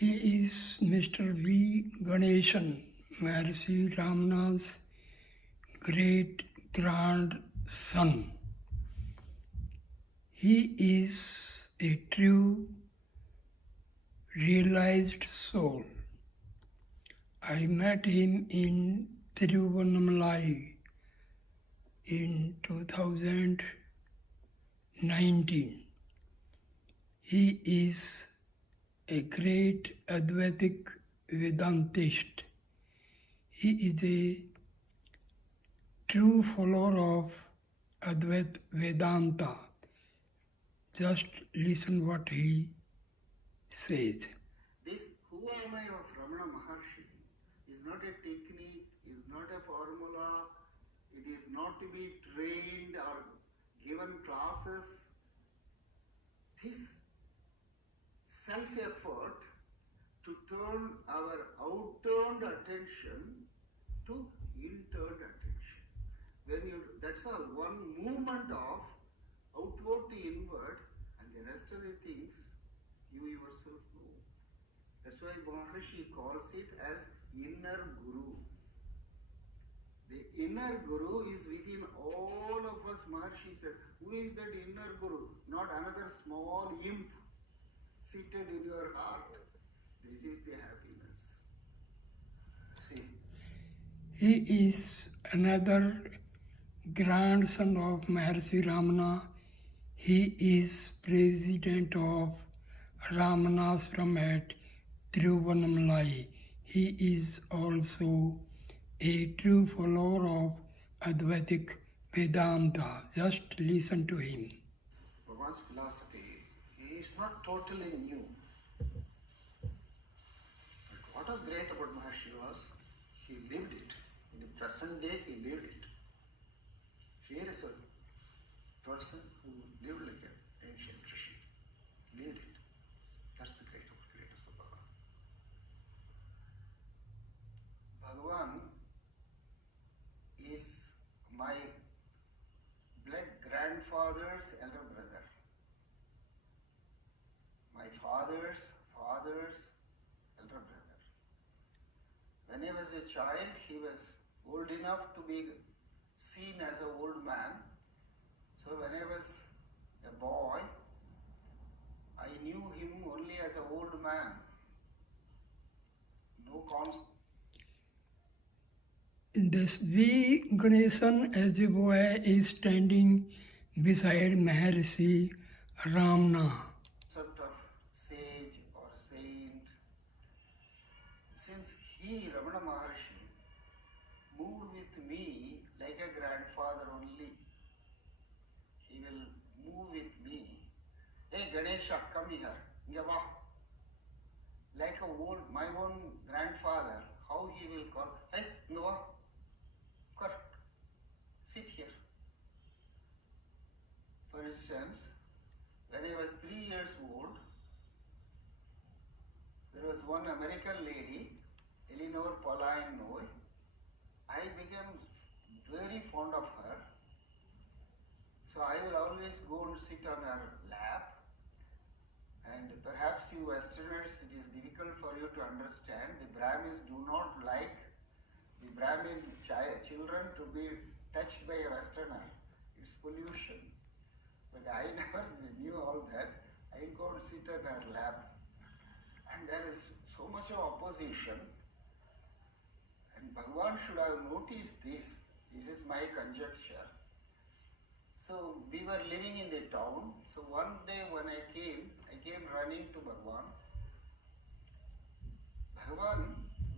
He is Mr. V. Ganesan, Maharshi Ramana's great-grandson. He is a true, realized soul. I met him in Tiruvannamalai in 2019. He is a great Advaitic Vedantist. He is a true follower of Advait Vedanta. Just listen what he says. This who am I of Ramana Maharshi is not a technique, is not a formula, it is not to be trained or given classes. This self-effort to turn our outturned attention to interned attention. That's all, one movement of outward to inward, and the rest of the things you yourself know. That's why Maharshi calls it as inner guru. The inner guru is within all of us. Maharshi said, who is that inner guru? Not another small imp seated in your heart. This is the happiness. See. He is another grandson of Maharshi Ramana. He is president of Ramanashram at Tiruvannamalai. He is also a true follower of Advaitic Vedanta. Just listen to him. Bhagavan's philosophy is not totally new. But what was great about Maharshi was he lived it. In the present day, he lived it. Here is a person who lived like an ancient rishi. Lived it. That's the greatness of Bhagavan. Bhagavan is my blood grandfather's elder brother. My father's elder brother. When he was a child, he was old enough to be seen as an old man. So when I was a boy, I knew him only as an old man. No concept. This V. Ganesan as a boy is standing beside Maharshi Ramana. Sort of sage or saint. Since he, Ramana Maharshi, moved with me like a grandfather only, he will move with me. Hey Ganesha, come here. Yava. Like my own grandfather, how he will call, hey Nova, correct, sit here. For instance, when I was 3 years old, there was one American lady, Eleanor Pauline Noy. I became very fond of her. So I will always go and sit on her lap. And perhaps you Westerners, it is difficult for you to understand. The Brahmins do not like the Brahmin children to be touched by a Westerner. It's pollution. But I never knew all that. I go and sit on her lap. And there is so much of opposition. And Bhagavan should have noticed this. This is my conjecture. So we were living in the town. So one day when I came running to Bhagavan. Bhagavan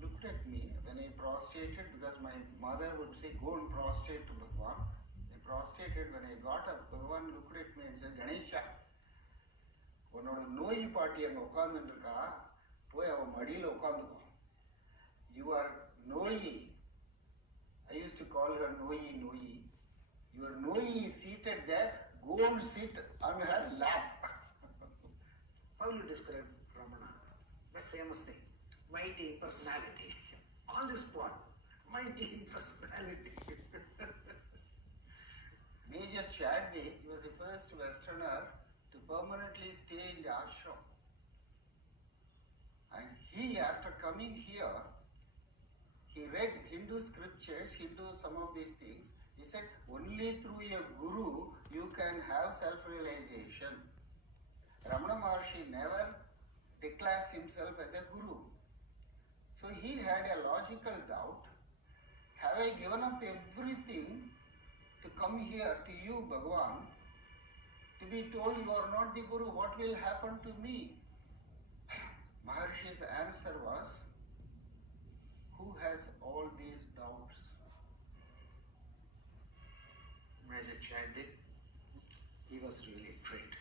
looked at me when I prostrated, because my mother would say, go and prostrate to Bhagavan. I prostrated. When I got up, Bhagavan looked at me and said, Ganesha, உன்னோட நோய் பாட்டி அங்கே உட்காந்துருக்கா, போய் அவன் மடியில் உட்காந்துக்கோ. You are Noyi. I used to call her Noyi. Your Noyi is seated there, go and sit on her lap. How will you describe Ramana? That famous thing. Mighty personality. All this part. Mighty personality. Major Chadwick was the first Westerner to permanently stay in the ashram. And he, after coming here, he read Hindu scriptures, Hindu some of these things. He said, only through a guru you can have self-realization. Ramana Maharshi never declares himself as a guru. So he had a logical doubt. Have I given up everything to come here to you, Bhagavan, to be told you are not the guru? What will happen to me? Maharshi's answer was, who has all these doubts? Major Chadwick, he was really great.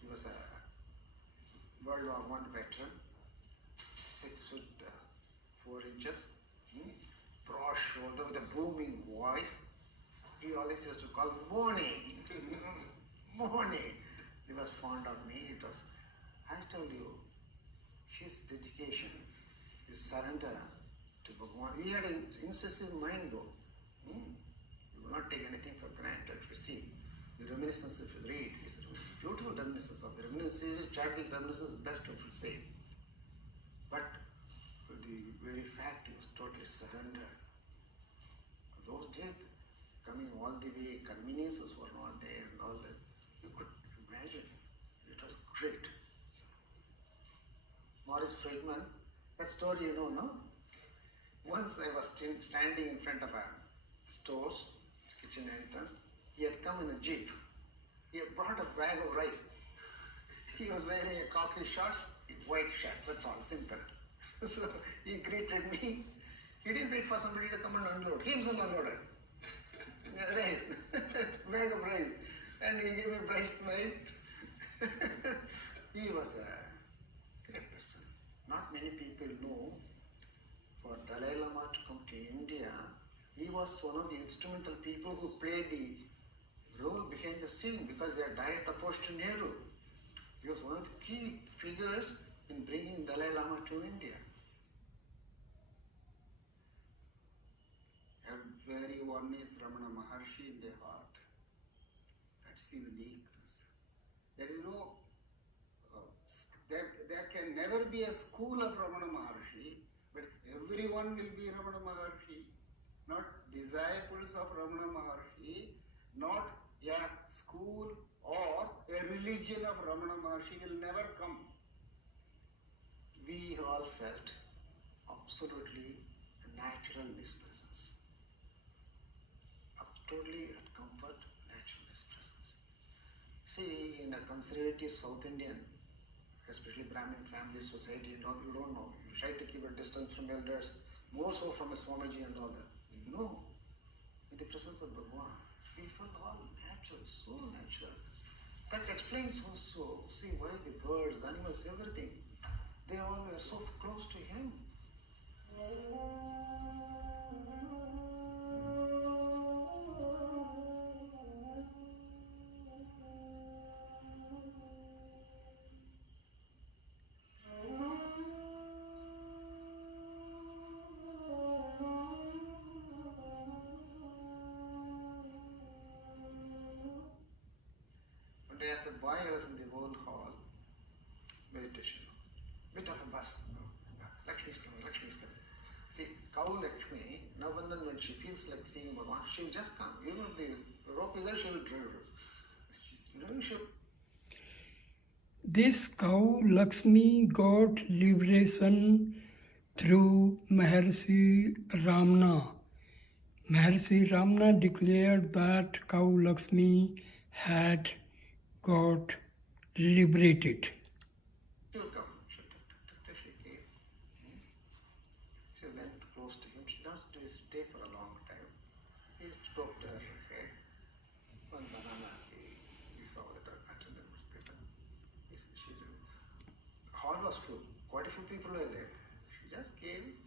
He was a World War I veteran, 6 foot 4 inches, broad shoulder with a booming voice. He always used to call morning, morning. He was fond of me. It was, I tell you, his dedication, his surrender to Bhagavan. He had an incisive mind though. He would not take anything for granted. You see, the reminiscence, if you read, is a beautiful reminiscence of the reminiscence. Chadwick's reminiscence is the best of you say. But the very fact he was totally surrendered. Those days, coming all the way, conveniences were not there and all that. You could imagine. It was great. Morris Friedman, that story you know, no? Once I was standing in front of a store's kitchen entrance. He had come in a jeep. He had brought a bag of rice. He was wearing a khaki shorts, white shirt, that's all, simple. So he greeted me. He didn't wait for somebody to come and unload. He himself unloaded. Rice, bag of rice. And he gave me a bright smile. He was a great person. Not many people know, for Dalai Lama to come to India, he was one of the instrumental people who played the role behind the scene because they are direct opposed to Nehru. He was one of the key figures in bringing Dalai Lama to India. Everyone is Ramana Maharshi in their heart. That's the uniqueness. There is no, there can never be a school of Ramana Maharshi, but everyone will be Ramana Maharshi. Not disciples of Ramana Maharshi, not a school or a religion of Ramana Maharshi will never come. We all felt absolutely natural in his presence. Totally at comfort, natural in his presence. See, in a conservative South Indian, especially Brahmin family society and all, you don't know. You try to keep a distance from elders, more so from a Swamiji and all that. No. In the presence of Bhagavan, we felt all natural, so natural. That explains also, see why the birds, animals, everything, they all were so close to him. One day as a boy, I was in the old hall, meditation. Bit of a buzz. Lakshmi is coming, Lakshmi is coming. See, cow Lakshmi, now and then when she feels like seeing Bhagavan, she will just come. Even if the rope is there, she will drive it. You know, she This cow Lakshmi got liberation through Maharshi Ramana. Maharshi Ramana declared that cow Lakshmi had got liberated. will come. She came. She went close to him. She doesn't stay for a long time. He stroked her head. One banana, he saw that attendant was bitter. The hall was full. Quite a few people were there. She just came,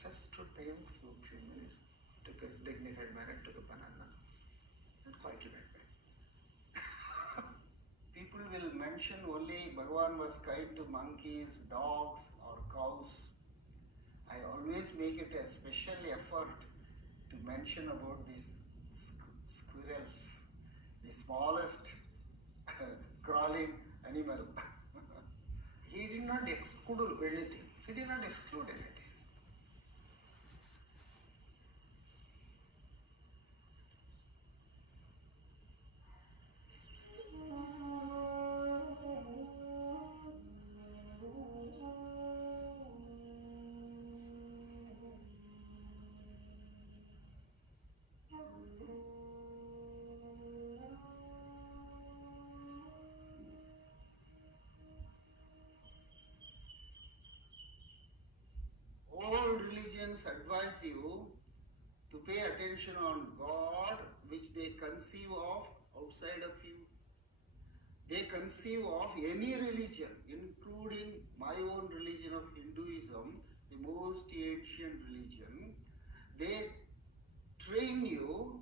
just stood by him for a few minutes, took a dignified manner, took a banana, and quietly went back. People will mention only Bhagavan was kind to monkeys, dogs or cows. I always make it a special effort to mention about these squirrels, the smallest crawling animal. He did not exclude anything. He did not exclude anything. All religions advise you to pay attention on God, which they conceive of outside of you. They conceive of any religion, including my own religion of Hinduism, the most ancient religion. They train you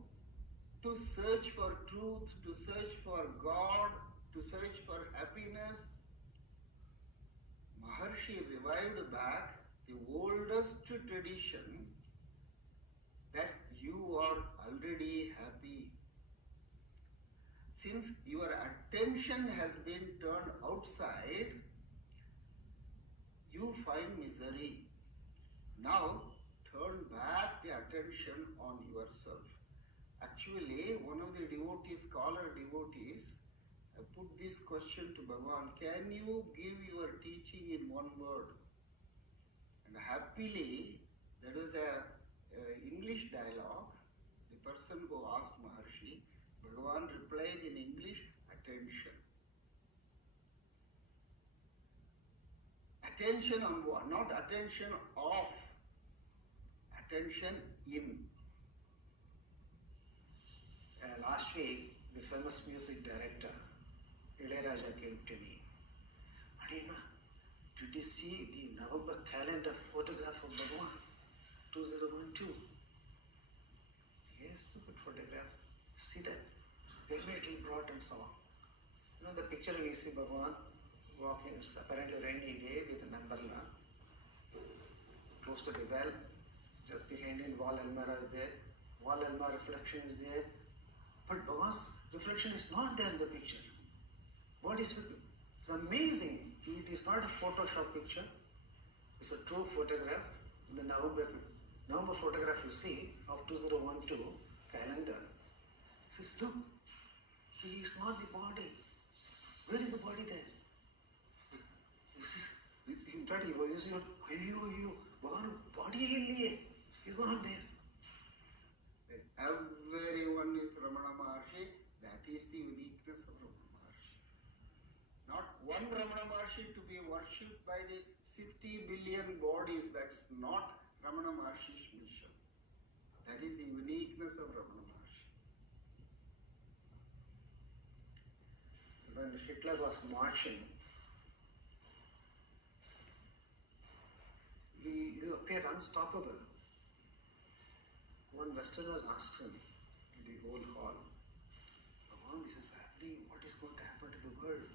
to search for truth, to search for God, to search for happiness. Maharshi revived back the oldest tradition that you are already happy. Since your attention has been turned outside, you find misery. Now turn back the attention on yourself. Actually, one of the devotees, scholar devotees, put this question to Bhagavan: can you give your teaching in one word? And happily, that was a English dialogue. The person who asked Maharshi, Bhagavan replied in English: attention. Attention on what? Not attention off. Attention in. Last week, the famous music director, Ilayaraja, came to me. Adina, did you see the November calendar photograph of Bhagavan? 2012. Yes, a good photograph. See that? They immediately brought and saw. You know the picture we see Bhagavan walking, it's apparently rainy day with an umbrella. Close to the well, just behind him, wall almirah is there. Wall almirah reflection is there. But Bhagavan's reflection is not there in the picture. What is it? It's amazing. It is not a Photoshop picture. It's a true photograph. In the November photograph you see of 2012 calendar. It says, look, he is not the body. Where is the body there? You see, in fact, he was using Bhagavan body illiye. He's not there. Everyone is Ramana Maharshi. That is the uniqueness of Ramana Maharshi. Not one Ramana Maharshi to be worshipped by the 60 billion bodies. That's not Ramana Maharshi's mission. That is the uniqueness of Ramana Maharshi. When Hitler was marching, he appeared unstoppable. One Westerner asks him in the old hall, Bhagavan, this is happening, what is going to happen to the world?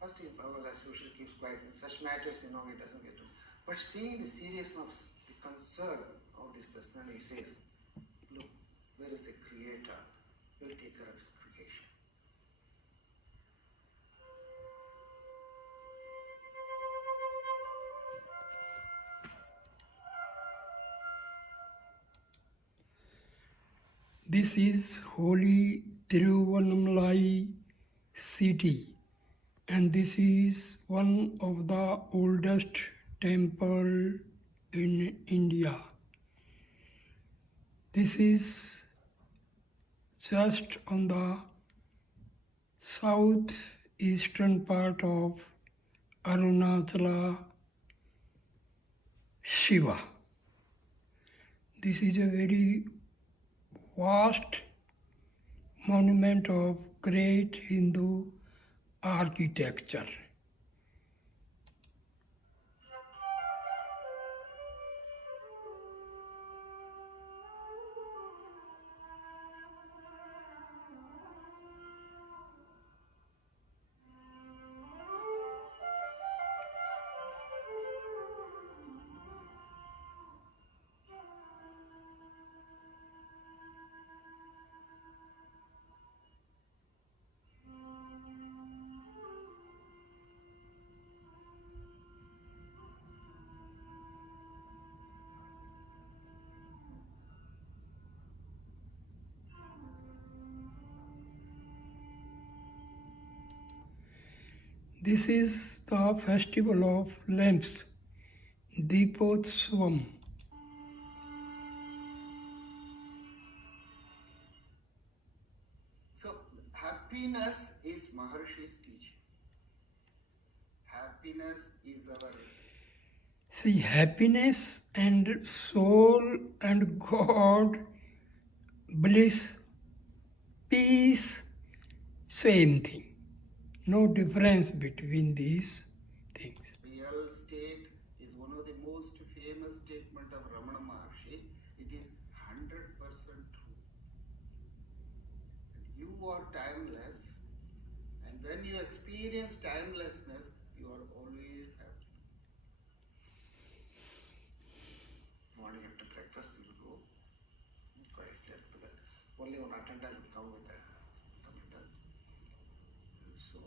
First, Bhagavan as usual keeps quiet. In such matters, he doesn't get to. But seeing the seriousness, the concern of this Westerner, he says, look, there is a creator, he will take care of his creation. This is holy Tiruvannamalai city, and this is one of the oldest temple in India. This is just on the southeastern part of Arunachala Shiva. This is a very vast monument of great Hindu architecture. This is the festival of lamps, Deepotsvam. So happiness is Maharshi's teaching. Happiness is our See, happiness and soul and God, bliss, peace, same thing. No difference between these things. real state is one of the most famous statement of Ramana Maharshi. It is 100% true. You are timeless, and when you experience timelessness, you are always happy. Morning after breakfast, you go quietly after that. Only one attendant will come with the commander. So,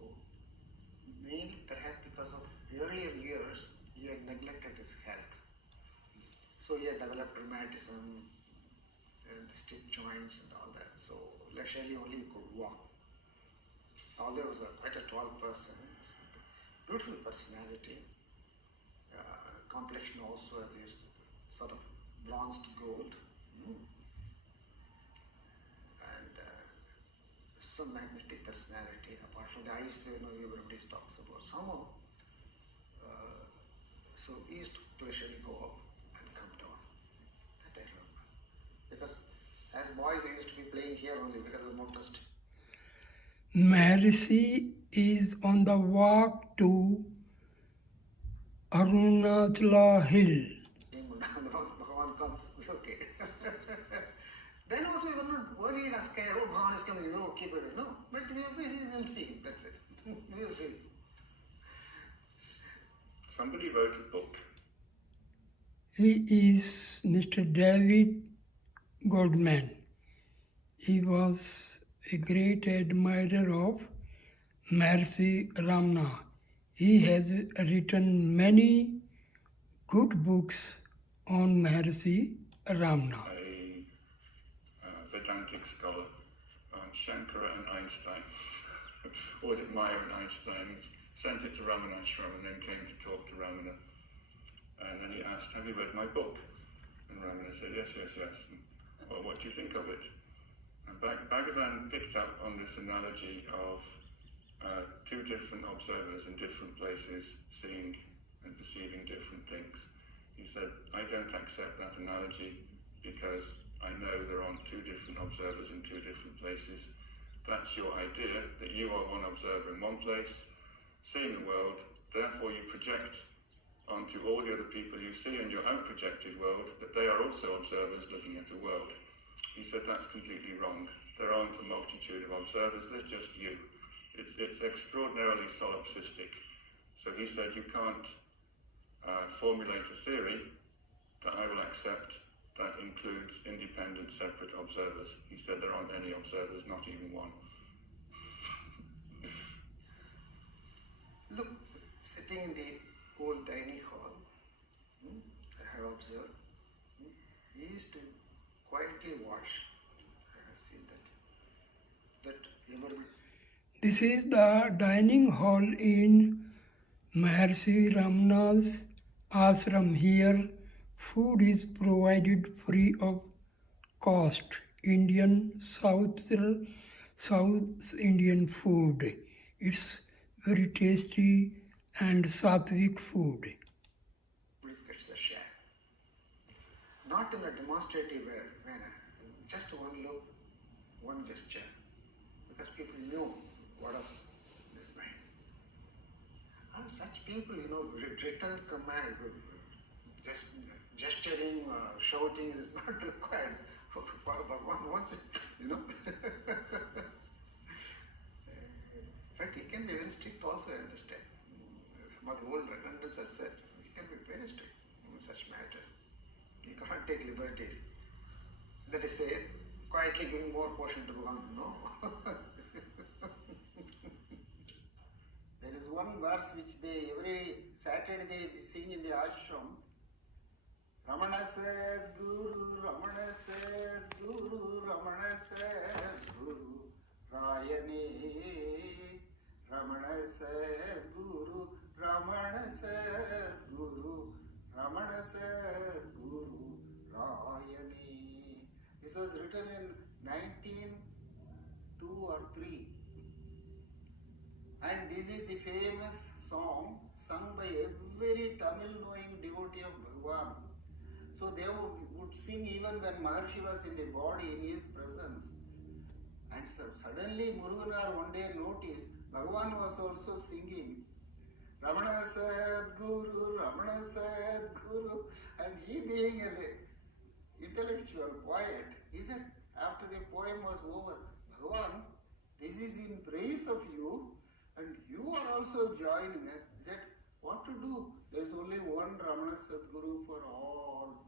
mainly perhaps because of earlier years, he had neglected his health. So he had developed rheumatism and stiff joints and all that. So leisurely only he could walk. Although he was quite a tall person, beautiful personality, complexion also as his sort of bronzed gold, and some magnetic personality. Apart from the eyes, everybody talks about somehow. So he used to leisurely go up and come down. That I remember. Because as boys, we used to be playing here only because of the motorist. Maharshi is on the walk to Arunachala Hill. Bhagavan comes, it's okay. Then also we were not worried or scared, oh, Bhagavan is coming, keep it, no. But we'll see, that's it. We'll see. Somebody wrote a book. He is Mr. David Goldman. He was a great admirer of Maharshi Ramana. He has written many good books on Maharshi Ramana. A Vedantic scholar, Shankara and Einstein, or was it Maya and Einstein, sent it to Ramana Ashram and then came to talk to Ramana. And then he asked, have you read my book? And Ramana said, yes. And, well, what do you think of it? And Bhagavan picked up on this analogy of two different observers in different places seeing and perceiving different things. He said, I don't accept that analogy because I know there are two different observers in two different places. That's your idea, that you are one observer in one place, seeing the world, therefore you project onto all the other people you see in your own projected world that they are also observers looking at a world. He said that's completely wrong. There aren't a multitude of observers, there's just you. It's extraordinarily solipsistic. So he said you can't formulate a theory that I will accept that includes independent, separate observers. He said there aren't any observers, not even one. Look, sitting in the old dining hall, I have observed, we used to quietly watch. I have seen that everybody. This is the dining hall in Maharshi Ramana's ashram. Here, food is provided free of cost. South Indian food. It's very tasty and sattvic food. Please get the share. Not in a demonstrative manner, just one look, one gesture. Because people knew what was this man. And such people, written command, just gesturing or shouting is not required. But once, In fact, he can be very strict also, I understand. Some of the old redundants have said, he can be very strict in such matters. You cannot take liberties. That is, say, quietly giving more portion to Bhagavan, no? There is one verse which they every Saturday they sing in the ashram. Ramana said Guru, Ramana said Guru, Ramana said Guru, Rayane, Ramana said Guru. Ramana Sadguru, Ramana Sadguru Rayani. This was written in 1902 or 3. And this is the famous song sung by every Tamil knowing devotee of Bhagavan. So they would sing even when Maharshi was in the body in his presence. And so suddenly Muruganar one day noticed Bhagavan was also singing Ramana Sadguru, Ramana Sadguru, and he being an intellectual poet, he said after the poem was over, Bhagavan, this is in praise of you and you are also joining us. He said, what to do? There is only one Ramana Sadguru for all.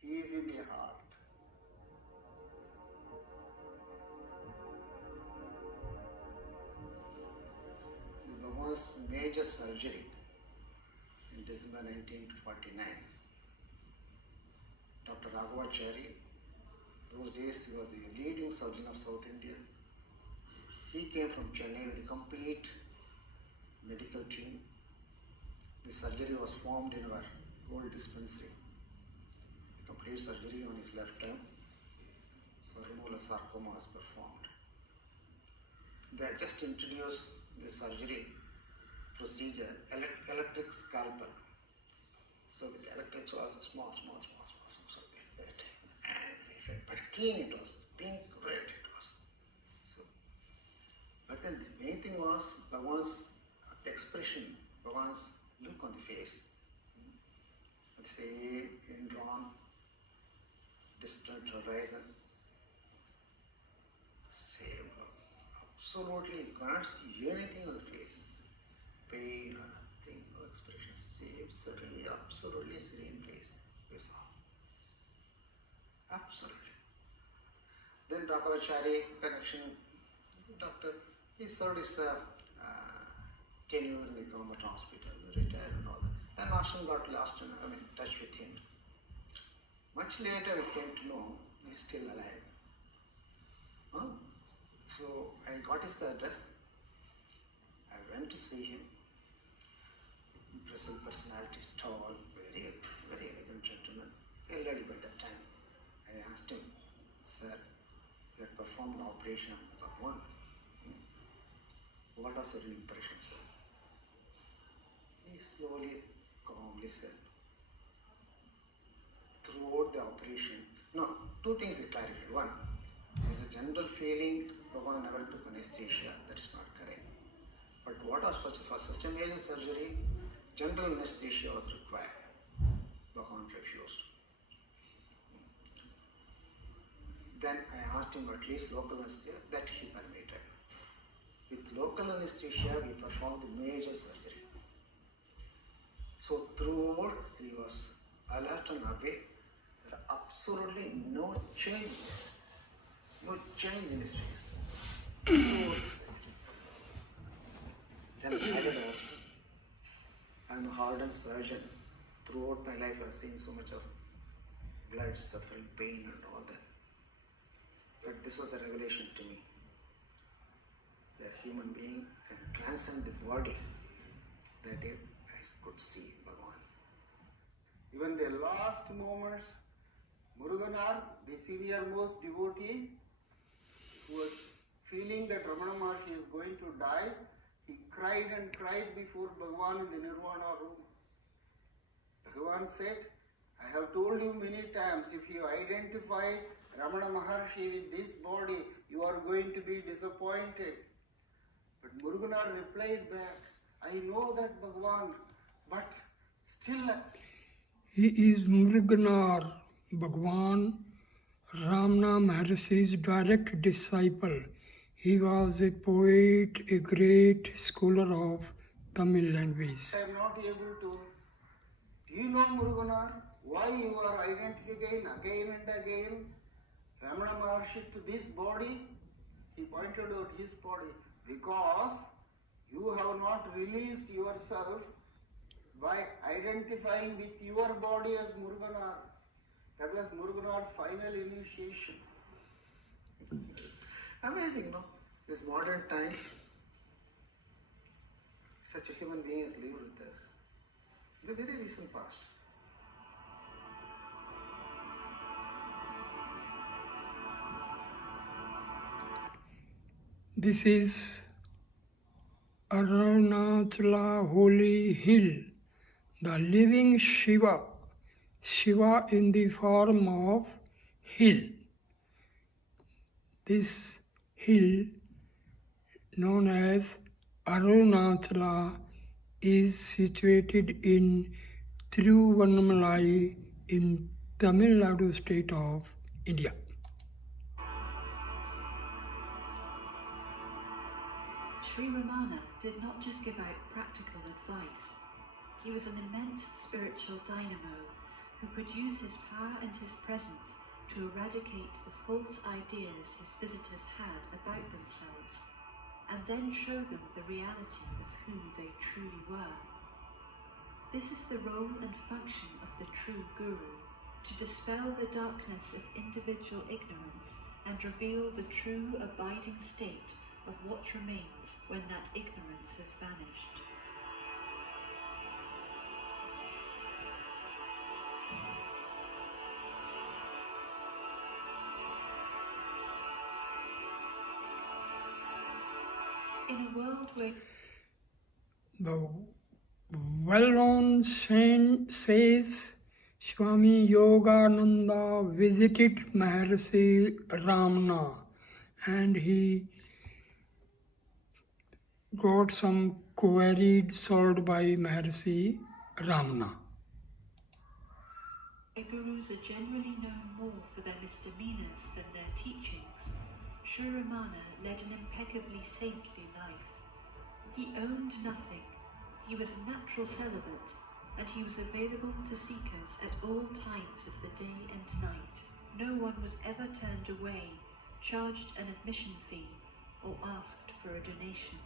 He is in the heart. Bhagavan's major surgery in December 1949. Dr. Raghavachari, those days he was the leading surgeon of South India. He came from Chennai with a complete medical team. The surgery was formed in our old dispensary. The complete surgery on his left arm for removal of sarcoma was performed. They had just introduced the surgery procedure, electric scalpel. So with electrics was small, so that, and but clean it was, pink, red it was. So, but then the main thing was Bhagavan's expression, Bhagavan's look on the face. The same indrawn, distant horizon. Same look. Absolutely, you can't see anything on the face. Pain or nothing, no expression. Same, certainly, absolutely serene face. You saw. Absolutely. Then Raghavachari connection, doctor, he served his tenure in the government hospital, retired and all that. Then Ashram got lost in touch with him. Much later we came to know he is still alive. So I got his address. I went to see him. Impressive personality, tall, very elegant gentleman, elderly by that time. I asked him, sir, you had performed an operation on Bhagavan. What was your impression, sir? He slowly, calmly said, throughout the operation, two things he clarified. One, is a general feeling Bhagavan never took anesthesia. That is not correct. But what was for such a major surgery, general anesthesia was required. Bhagavan refused. Then I asked him at least local anesthesia, that he permitted. With local anesthesia, we performed the major surgery. So throughout, he was alert and awake. There are absolutely no changes. No change in his face. Throughout the surgery. Then I added also, I am a hardened surgeon. Throughout my life, I have seen so much of blood, suffering, pain and all that. But this was a revelation to me. That human being can transcend the body. That day I could see Bhagavan. Even the last moments, Muruganar, the senior-most devotee, who was feeling that Ramana Maharshi is going to die, he cried and cried before Bhagavan in the Nirvana room. Bhagavan said, I have told you many times, if you identify Ramana Maharshi with this body, you are going to be disappointed. But Muruganar replied back, I know that Bhagavan, but still... He is Muruganar, Bhagavan, Ramana Maharshi's direct disciple. He was a poet, a great scholar of Tamil language. I am not able to. Do you know, Muruganar, why you are identifying again and again Ramana Maharshi to this body? He pointed out his body. Because you have not released yourself by identifying with your body as Muruganar. That was Muruganar's final initiation. Amazing, no? This modern times, such a human being has lived with us in the very recent past. This is Arunachala Holy Hill, the living Shiva, Shiva in the form of hill. This hill, known as Arunachala, is situated in Tiruvannamalai in Tamil Nadu state of India. Sri Ramana did not just give out practical advice. He was an immense spiritual dynamo who could use his power and his presence to eradicate the false ideas his visitors had about themselves, and then show them the reality of who they truly were. This is the role and function of the true Guru, to dispel the darkness of individual ignorance and reveal the true abiding state of what remains when that ignorance has vanished. In a world where The well-known saint says Swami Yogananda visited Maharshi Ramana and he got some queries solved by Maharshi Ramana. gurus are generally known more for their misdemeanors than their teachings, Sri Ramana led an impeccably saintly life. He owned nothing. He was a natural celibate, and he was available to seekers at all times of the day and night. No one was ever turned away, charged an admission fee, or asked for a donation.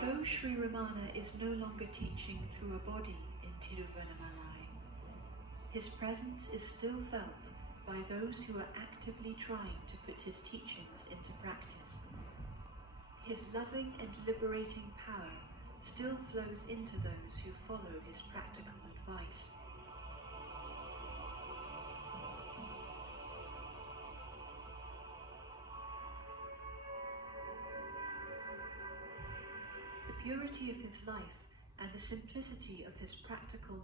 Though Sri Ramana is no longer teaching through a body in Tiruvannamalai, his presence is still felt by those who are actively trying to put his teachings into practice. His loving and liberating power still flows into those who follow his practical advice. The purity of his life and the simplicity of his practical